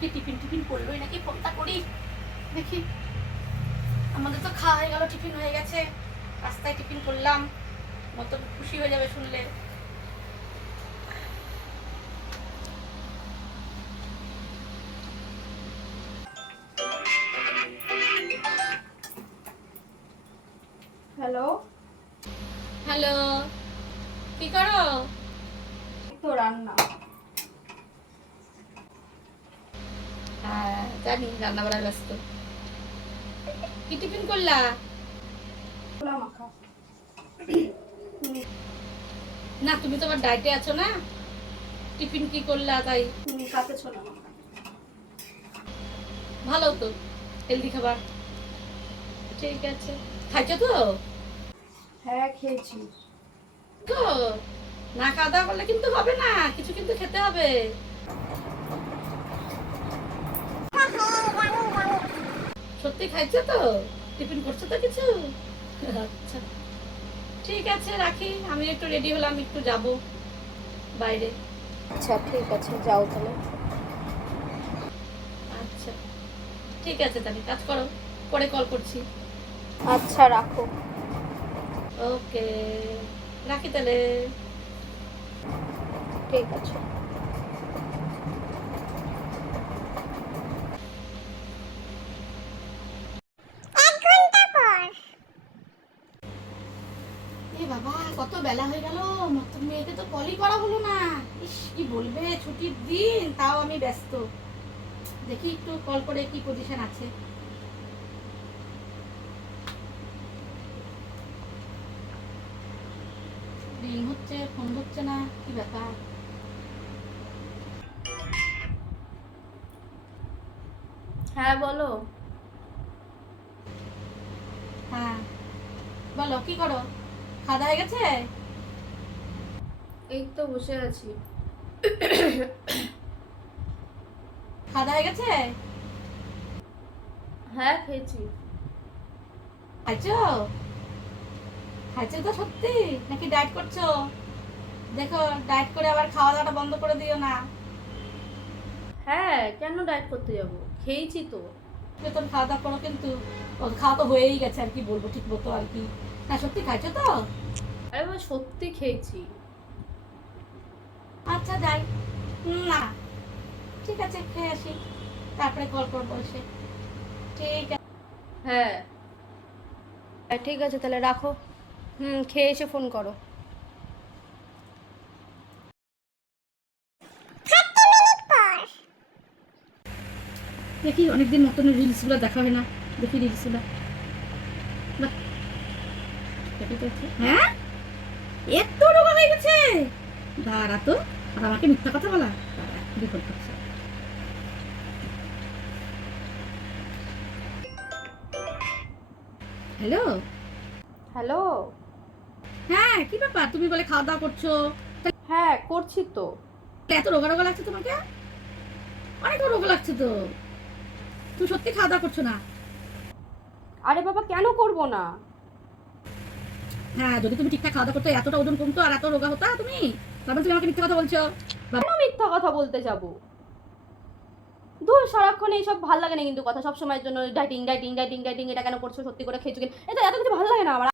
কি tiffin tiffin করলোই নাকি, ফোনটা করি দেখি। আমাদের তো খাওয়া হয়ে গেল, টিফিন হয়ে গেছে, রাস্তায় টিফিন করলাম, মত খুশি হয়ে যাবে শুনলে। হ্যালো। হ্যালো, কি করো? তো রান্না। হ্যাঁ জানি, রান্না বাড়ার ব্যস্ত। কি টিফিন করলা? ছোলা মাখা। না তুমি তো আবার ডায়েটে আছো না, টিফিন কি করলা তাই? কাঁচা ছোলা মাখা। ভালো তো, হেলদি খাবার। ঠিক আছে, খাইছো তো? হ্যাঁ খেয়েছি। তো না খাওয়া দাওয়া করলে কিন্তু হবে না, কিছু কিন্তু খেতে হবে। সত্যি খাইছো তো? টিফিন করছো তো কিছু? আচ্ছা ঠিক আছে, রাখি, আমি একটু রেডি হলাম, একটু যাব বাইরে। আচ্ছা ঠিক আছে, যাও তাহলে। আচ্ছা ঠিক আছে, তাহলে কাজ করো, পরে কল করছি। আচ্ছা রাখো। ওকে, রাখি তাহলে। ঠিক আছে। এ বাবা, কত বেলা হয়ে গেল, নতুন মেয়েকে তো কলই করা হলো না। ইস, কি বলবে, ছুটির দিন তাও আমি ব্যস্ত। দেখি একটু কল করে কি পজিশন আছে। রিং হচ্ছে, ফোন হচ্ছে না, কি ব্যাপার? হ্যাঁ বলো। হ্যাঁ বলো, কি করো? খাওয়া দাওয়া হয়ে গেছে? এই তো বসে আছি। খাওয়া দাওয়া হয়ে গেছে? হ্যাঁ খেয়েছি। খাইছো? খাইছো তো সত্যি নাকি ডায়েট করছো? দেখো, ডায়েট করে আবার খাওয়া দাওয়াটা বন্ধ করে দিও না। হ্যাঁ কেন ডায়েট করতে যাব, খেয়েছি তো। বেতন খাওয়া দাওয়া করো কিন্তু। ও, খাওয়া তো হয়েই গেছে, আর কি বলবো ঠিক মতো আর কি। না সত্যি খাইছো তো? আরে বাবা সত্যি খেয়েছি। আচ্ছা যাই। না ঠিক আছে, খেয়ে আসি, তারপরে কল করবো এসে। ঠিক আছে। হ্যাঁ হ্যাঁ, ঠিক আছে তাহলে রাখো। খেয়ে এসে ফোন করো। দেখি, অনেকদিন মতন রিলসগুলো দেখা হয় না, দেখি রিলসগুলো। হ্যাঁ, এত রোগা হয়ে গেছে? দাঁড়া তো, আর আমাকে মিথ্যা কথা বলা। বিপদ করছে। হ্যালো। হ্যালো। হ্যাঁ কি ব্যাপার, তুমি বলে খাওয়া দাওয়া করছো? হ্যাঁ করছি তো। এত রোগা রোগা লাগছে তোমাকে? অনেক রোগা লাগছে তো। তুমি সত্যি খাওয়া দাওয়া করছো না? আরে বাবা কেন করব না? হ্যাঁ, যদি তুমি ঠিকঠাক খাওয়া দাওয়া করতো এতটা ওজন কমতো আর এত রোগা হতো তুমি? তারপর তুমি আমাকে মিথ্যা কথা বলছো। কেন মিথ্যা কথা বলতে যাব? ধুর, সারাক্ষণ এইসব ভাল লাগে না কিন্তু কথা, সব সময়ের জন্য ডাইটিং ডাইটিং ডাইটিং ডাইটিং, এটা কেন করছো, সত্যি করে খেয়েছো কিনা, এটা এত কিছু ভালো লাগে না আমার।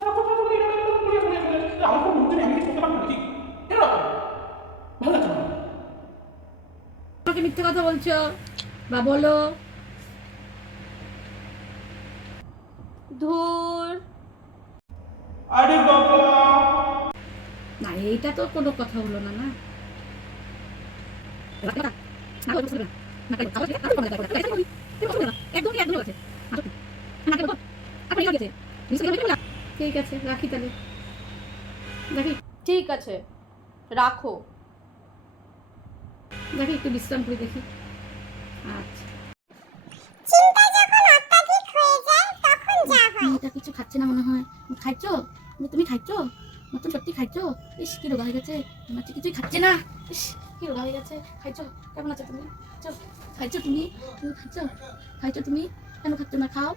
আমাকে মিথ্যা কথা বলছো বা বলো। ধুর। আরে বাবা, না এইটা তো কোনো কথা হলো না, না। ঠিক আছে, রাখি তাহলে। দেখি, ঠিক আছে রাখো। দেখি একটু বিশ্রাম করে দেখি। আচ্ছা, এটা কিছু খাচ্ছে না মনে হয়। খাইছো? তুমি খাইছো? নতুন সত্যি খাইছো? ইস কি রোগা হয়ে গেছে, মনে হচ্ছে কিছুই খাচ্ছে না। ইস কি রোগা হয়ে গেছে। খাইছো? কেমন আছো তুমি? খাইছো? খাইছো তুমি? তুমি খাইছো? খাইছো তুমি? কেন খাচ্ছ না? খাও।